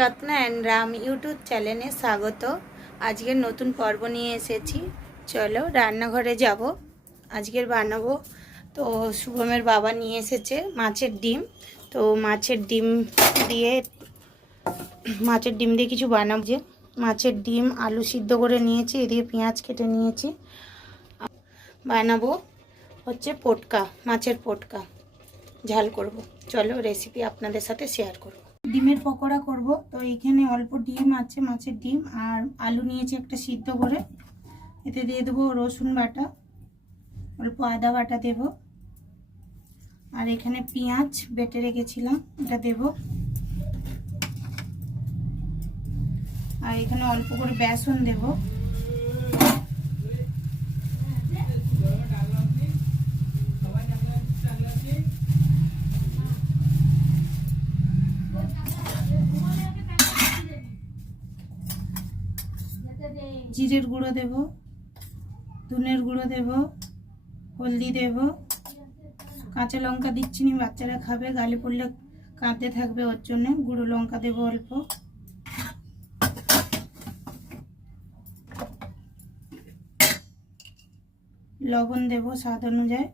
Ratna and Ram YouTube চ্যানেলে স্বাগত। আজকের নতুন পর্ব নিয়ে এসেছি। চলো রান্নাঘরে যাব। আজকের বানাবো তো শুভমের বাবা নিয়ে এসেছে মাছের ডিম। তো মাছের ডিম দিয়ে কিছু বানাবো। যে মাছের ডিম আলু সিদ্ধ করে নিয়েছি, এদিকে পেঁয়াজ কেটে নিয়েছি। বানাবো হচ্ছে পটকা, মাছের পটকা ঝাল করব। চলো রেসিপি আপনাদের সাথে শেয়ার করব। ডিমের পকোড়া করব। তো এইখানে অল্প ডিম আছে, মাছের ডিম, আর আলু নিয়েছি একটা সিদ্ধ করে। এতে দিয়ে দেবো রসুন বাটা, অল্প আদা বাটা দেব, আর এখানে পেঁয়াজ বেটে রেখেছিলাম এটা দেব, আর এখানে অল্প করে বেসন দেব। জিরের গুঁড়ো দেব, ধনের গুঁড়ো দেব, হলদি দেব, কাঁচা লঙ্কা দিচ্ছি না, বাচ্চারা খাবে, গালে পড়লে কাঁদতে থাকবে, ওর জন্য গুঁড়ো লঙ্কা দেব অল্প। লবণ দেব স্বাদ অনুযায়ী।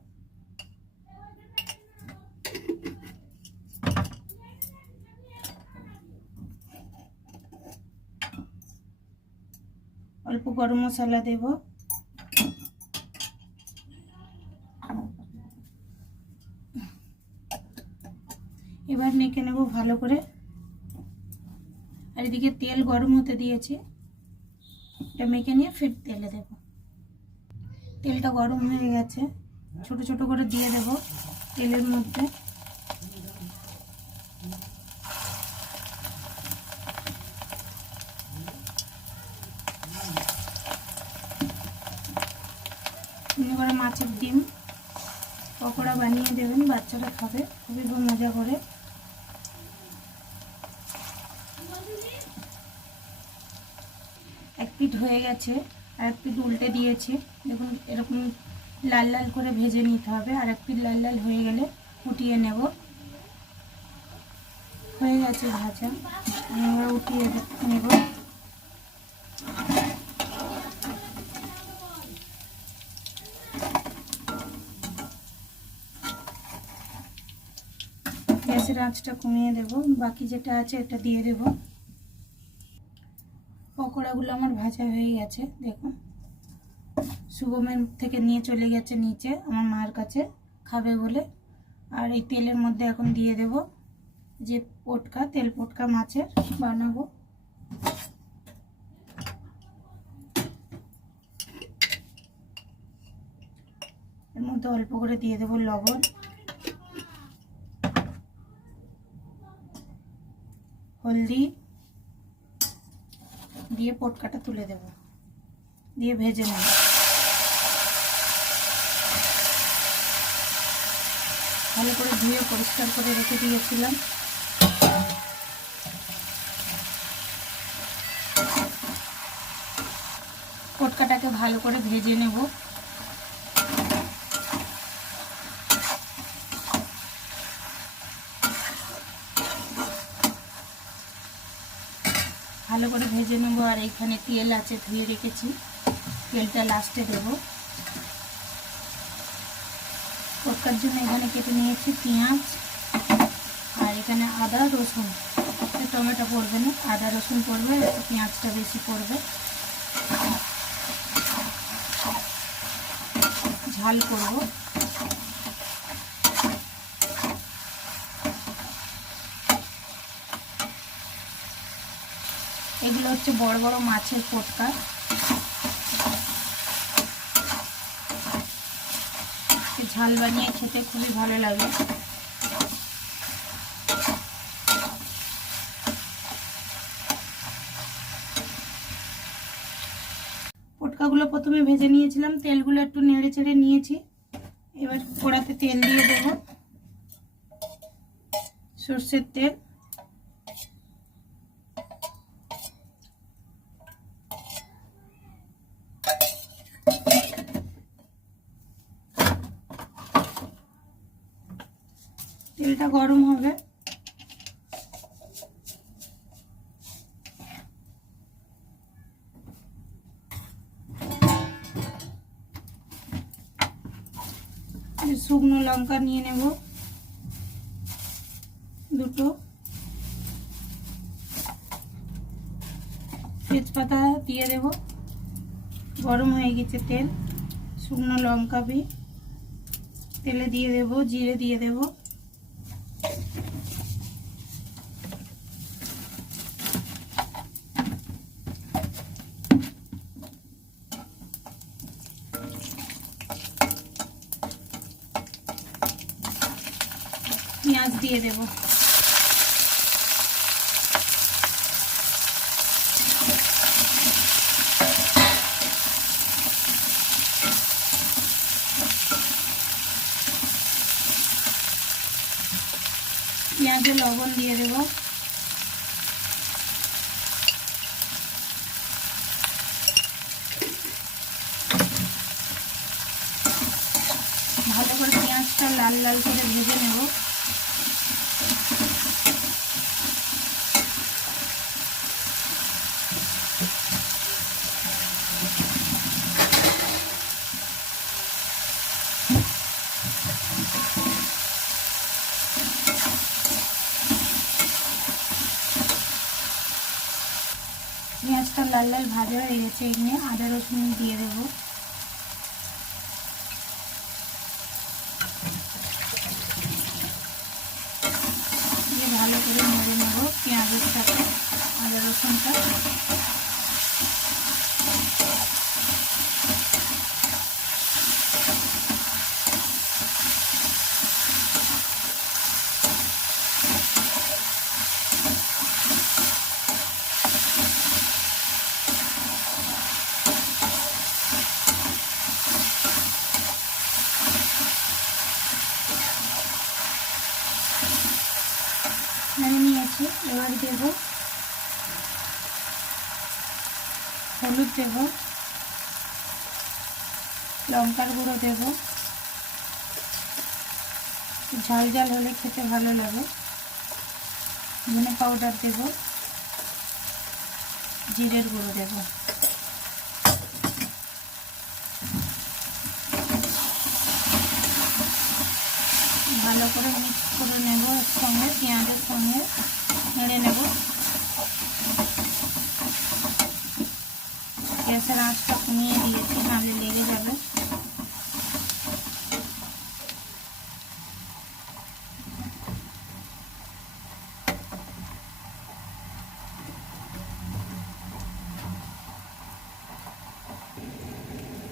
অল্প গরম মশলা দেব। এবার মেখে নেব ভালো করে। আর এদিকে তেল গরম হতে দিয়েছি, এটা মেখে নিয়ে ফির তেলে দেব। তেলটা গরম হয়ে গেছে, ছোট ছোট করে দিয়ে দেব তেলের মধ্যে। এবারে মাছের ডিম পকোড়া বানিয়ে দেবেন, বাচ্চারা খাবে খুবই মজা করে। এক পিঠ হয়ে গেছে, আর এক পিঠ উল্টে দিয়েছি। দেখুন এরকম লাল লাল করে ভেজে নিতে হবে। আর এক পিঠ লাল লাল হয়ে গেলে উঠিয়ে নেব। হয়ে গেছে ভাজা, আমরা উঠিয়ে নেব। গ্যাসের আঁচটা কমিয়ে দেব, বাকি যেটা আছে এটা দিয়ে দেব। পকোড়াগুলো আমার ভাজা হয়ে গেছে, দেখুন শুভমের থেকে নিয়ে চলে গেছে নিচে আমার মার কাছে খাবে বলে। আর এই তেলের মধ্যে এখন দিয়ে দেব যে পটকা, তেল পটকা মাছের বানাবো। এর মধ্যে অল্প করে দিয়ে দেব লবণ, হলদি দিয়ে পটকাটা তুলে দেব, দিয়ে ভেজে নেব। ভালো করে ধুয়ে পরিষ্কার করে রেখে দিয়েছিলাম। পটকাটাকে ভালো করে ভেজে নেব। ভালো করে ভেজে নেব। আর এইখানে তেল আছে ধুয়ে রেখেছি, তেলটা লাস্টে দেব। পটকার জন্য এখানে কেটে নিয়েছি পেঁয়াজ, আর এখানে আদা রসুন, টমেটো পড়বে না, আদা রসুন পড়বে, পেঁয়াজটা বেশি পড়বে। ঝাল করব। এগুলো হচ্ছে বড় বড় মাছের পটকা। ঝাল বানিয়ে খেতে খুবই ভালো লাগে। পটকাগুলো প্রথমে ভেজে নিয়েছিলাম, তেলগুলো একটু নেড়ে চেড়ে নিয়েছি। এবার কড়াতে তেল দিয়ে দেব, সর্ষের তেল। তেলটা গরম হবে, শুকনো লঙ্কা নিয়ে নেব দুটো, তেজপাতা দিয়ে দেব। গরম হয়ে গেছে তেল, শুকনো লঙ্কা তেলে দিয়ে দেব, জিরে দিয়ে দেব, পেঁয়াজ দিয়ে দেব। পেঁয়াজে লবণ দিয়ে দেব, ভালো করে পেঁয়াজটা লাল লাল করে ভেজে নেব। পেঁয়াজটা লাল লাল ভাজা হয়ে গেছে, এখানে আদা রসুন দিয়ে দেব। দিয়ে ভালো করে নেড়ে নেব পেঁয়াজের সাথে আদা রসুনটা। নেড়ে নিয়েছি, এবার দেব হলুদ, দেব লঙ্কার গুঁড়ো, দেব ঝাল ঝাল হলে খেতে ভালো লাগে, ধনে পাউডার দেব, জিরের গুঁড়ো দেব। ভালো করে মিক্স করে নেব, এর সঙ্গে পেঁয়াজের সঙ্গে নেড়ে নেব। গ্যাসের আঁচটা কমিয়ে দিয়েছি, নাহলে লেগে যাবে।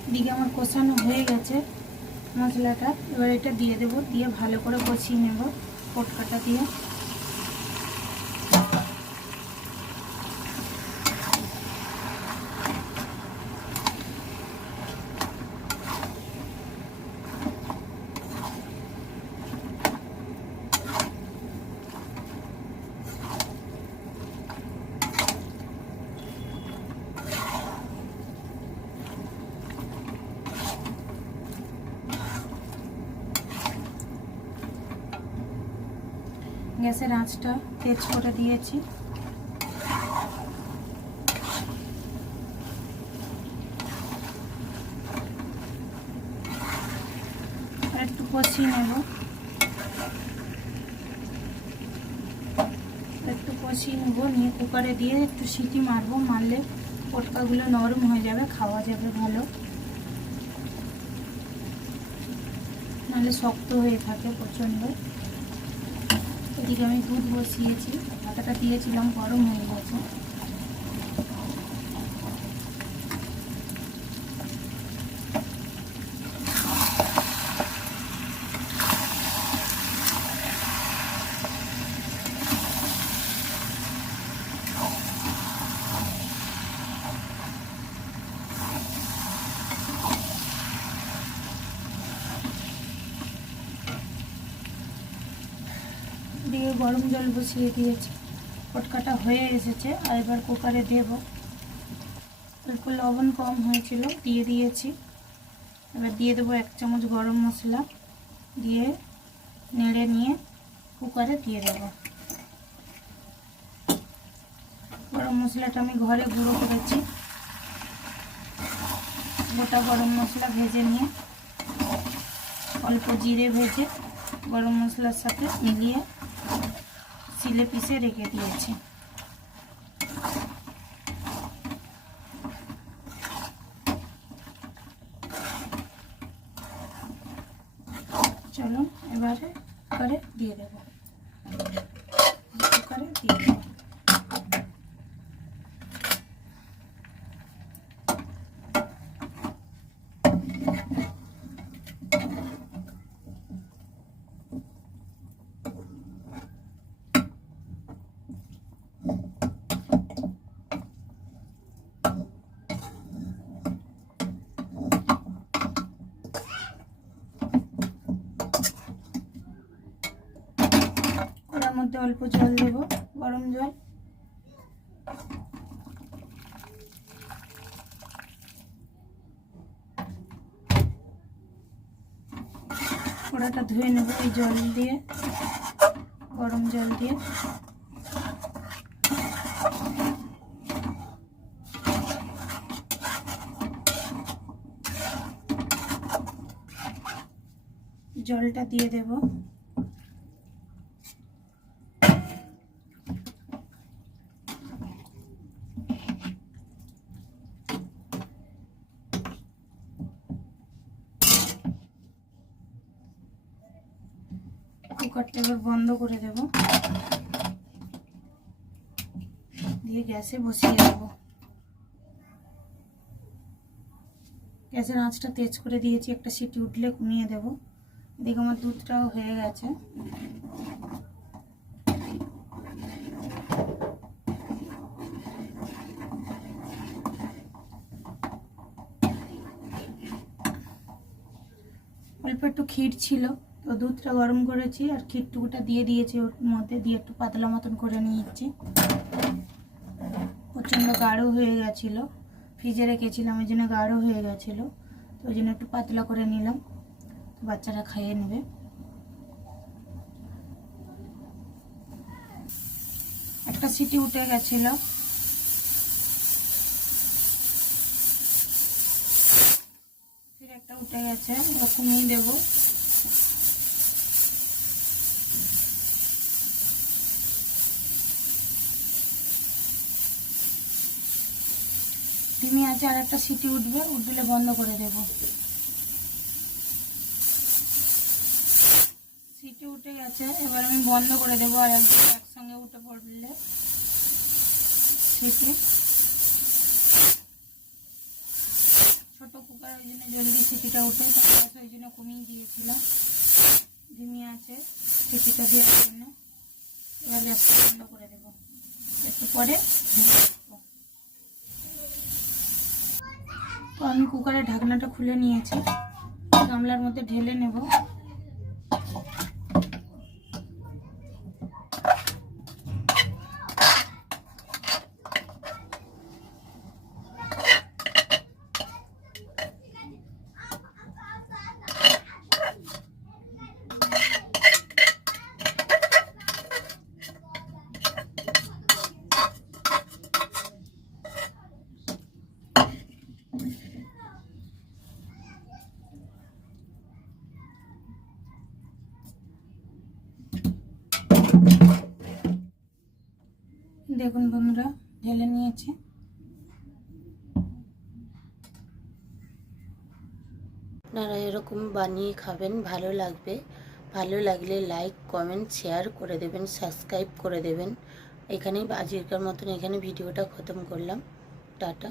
এদিকে আমার কষানো হয়ে গেছে মশলাটা, এবার এটা দিয়ে দেব, দিয়ে ভালো করে কষিয়ে নেব পটকাটা দিয়ে। গ্যাসের আঁচটা তেজ করে দিয়েছি। আর একটু কষিয়ে নেব, নিয়ে কুকারে দিয়ে একটু সিটি মারবো, মারলে পটকাগুলো নরম হয়ে যাবে, খাওয়া যাবে ভালো, নাহলে শক্ত হয়ে থাকে প্রচণ্ড। এদিকে আমি দুধ বসিয়েছি, ঢাকাটা দিয়েছিলাম, গরম হয়ে গেছে। দিয়ে গরম জল বসিয়ে দিয়েছি, পটকাটা হয়ে এসেছে। আর এবার কুকারে দেব, অল্প লবণ কম হয়েছিল, দিয়ে দিয়েছি। এবার দিয়ে দেবো 1 চামচ গরম মশলা, দিয়ে নেড়ে নিয়ে কুকারে দিয়ে দেব। গরম মশলাটা আমি ঘরে গুঁড়ো করেছি, গোটা গরম মশলা ভেজে নিয়ে অল্প জিরে ভেজে গরম মশলার সাথে মিলিয়ে সিলে পিষে রেখে দিয়েছি। চলুন এবারে কুকারে দিয়ে দেবো। কুকারে দিয়ে দেবো। কড়ার মধ্যে অল্প জল দেব, গরম জল। কড়াটা ধুয়ে নেব এই জল দিয়ে, গরম জল দিয়ে। জলটা দিয়ে দেব। কুকারটা এবার বন্ধ করে দেব, দিয়ে গ্যাসে বসিয়ে দেব। গ্যাসের আঁচটা তেজ করে দিয়েছি, একটা সিটি উঠলে কমিয়ে দেব। এদিকে আমার দুধটাও হয়ে গেছে। অল্প একটু ক্ষীর ছিল, তো দুধটা গরম করেছি আর ক্ষীরটুকুটা দিয়ে দিয়েছি ওর মধ্যে, দিয়ে একটু পাতলা মতন করে নিয়েছি। প্রচণ্ড গাঢ় হয়ে গেছিলো, ফ্রিজে রেখেছিলাম ওই জন্য গাঢ় হয়ে গেছিলো, তো ওই জন্য একটু পাতলা করে নিলাম, তো বাচ্চারা খাইয়ে নেবে। একটা সিটি উঠে গেছিলো, ফির একটা উঠে গেছে, এরকমই দেবো। ধিমি আছে, আর একটা সিটি উঠবে, উঠলে বন্ধ করে দেব। সিটি উঠে গেছে, এবার আমি বন্ধ করে দেবো। আর একসঙ্গে উঠে পড়লে সিটি, ছোট কুকার ওই জন্য জলদি সিটিটা উঠে, তো গ্যাস ওই জন্য কমিয়ে দিয়েছিলাম। ধিমি আছে সিটিটা দেওয়ার জন্য। এবার গ্যাসটা বন্ধ করে দেবো, একটু পরে তো আমি কুকারের ঢাকনাটা খুলে নিয়েছি, গামলার মধ্যে ঢেলে নেব। দেখুন বন্ধুরা, ঢেলে নিয়েছি। আপনারা এরকম বানিয়ে খাবেন, ভালো লাগবে। ভালো লাগলে লাইক, কমেন্ট, শেয়ার করে দেবেন, সাবস্ক্রাইব করে দেবেন। এখানেই আজকের মতন এখানে ভিডিওটা খতম করলাম। টাটা।